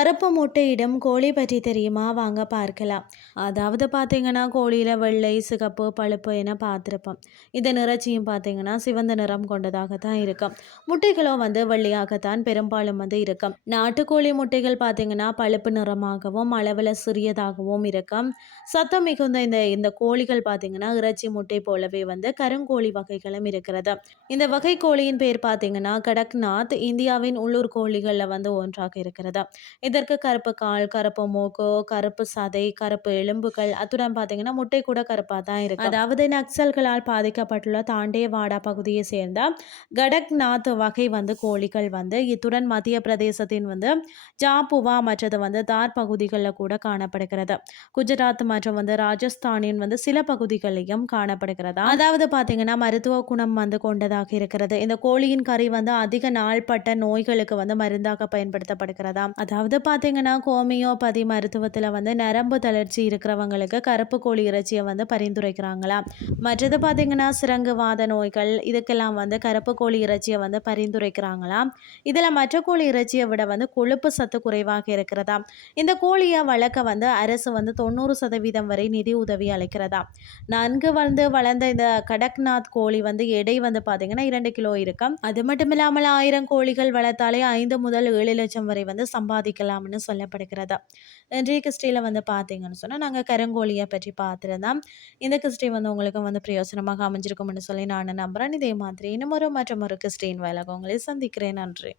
கருப்பு முட்டையிடும் கோழி பற்றி தெரியுமா? வாங்க பார்க்கலாம். அதாவது பார்த்தீங்கன்னா கோழியில் வெள்ளை சிகப்பு பழுப்பு என பார்த்துருப்போம். இந்த நிறச்சியும் பார்த்தீங்கன்னா சிவந்த நிறம் கொண்டதாக தான் இருக்கும். முட்டைகளும் வந்து வெள்ளையாகத்தான் பெரும்பாலும் வந்து இருக்கும். நாட்டுக்கோழி முட்டைகள் பார்த்தீங்கன்னா பழுப்பு நிறமாகவும் அளவில் சிறியதாகவும் இருக்கும். சத்தம் மிகுந்த இந்த இந்த கோழிகள் பார்த்தீங்கன்னா இறைச்சி முட்டை போலவே வந்து கருங்கோழி வகைகளும் இருக்கிறது. இந்த வகை கோழியின் பேர் பார்த்தீங்கன்னா கடக்நாத் இந்தியாவின் உள்ளூர் கோழிகளில் வந்து ஒன்றாக இருக்கிறது. இதற்கு கருப்பு கால் கருப்பு மூக்கு கருப்பு சதை கருப்பு எலும்புகள் அத்துடன் பார்த்தீங்கன்னா முட்டை கூட கருப்பாக தான் இருக்கு அதாவது நக்சல்களால் பாதிக்கப்பட்டுள்ள தாண்டேவாடா பகுதியை சேர்ந்த கடக்நாத் வகை வந்து கோழிகள் வந்து இத்துடன் மத்திய பிரதேசத்தின் வந்து ஜாப்புவா மற்றது வந்து தார் பகுதிகளில் கூட காணப்படுகிறது. குஜராத் மற்றும் வந்து ராஜஸ்தானின் வந்து சில பகுதிகளையும் காணப்படுகிறதா? அதாவது பார்த்தீங்கன்னா மருத்துவ குணம் வந்து கொண்டதாக இருக்கிறது. இந்த கோழியின் கறி வந்து அதிக நாள்பட்ட நோய்களுக்கு வந்து மருந்தாக பயன்படுத்தப்படுகிறதா? அதாவது பார்த்தீங்கன்னா கோமியோபதி மருத்துவத்தில் வந்து நரம்பு தளர்ச்சி இருக்கிறவங்களுக்கு கருப்பு கோழி இறைச்சியை வந்து பரிந்துரைக்கிறாங்களாம் மற்றது பார்த்தீங்கன்னா சிறங்குவாத நோய்கள் இதுக்கெல்லாம் வந்து கருப்பு கோழி இறைச்சியை வந்து பரிந்துரைக்கிறாங்களாம் இதில் மற்ற கோழி இறைச்சியை விட வந்து கொழுப்பு சத்து குறைவாக இருக்கிறதா? இந்த கோழியை வளர்க்க வந்து அரசு வந்து தொண்ணூறு சதவீதம் வரை நிதி உதவி அளிக்கிறதா? நன்கு வந்து வளர்ந்த இந்த கடக்நாத் கோழி வந்து எடை வந்து பார்த்தீங்கன்னா இரண்டு கிலோ இருக்கும். அது மட்டும் இல்லாமல் ஆயிரம் கோழிகள் வளர்த்தாலே ஐந்து முதல் ஏழு லட்சம் வரை வந்து சம்பாதிக்கலாம். இருக்கலாம்னு சொல்லப்படுகிறதா? இன்றைய கிறிஸ்டியில் வந்து பார்த்தீங்கன்னு சொன்னால் நாங்கள் கருங்கோழியை பற்றி பார்த்துருந்தோம். இந்த கிறிஸ்டி வந்து உங்களுக்கு வந்து பிரயோசனமாக அமைஞ்சிருக்கும்னு சொல்லி நான் நம்புகிறேன் இதே மாதிரி இன்னமொரு மற்றும் ஒரு கிறிஸ்டின் வேலை உங்களை சந்திக்கிறேன். நன்றி.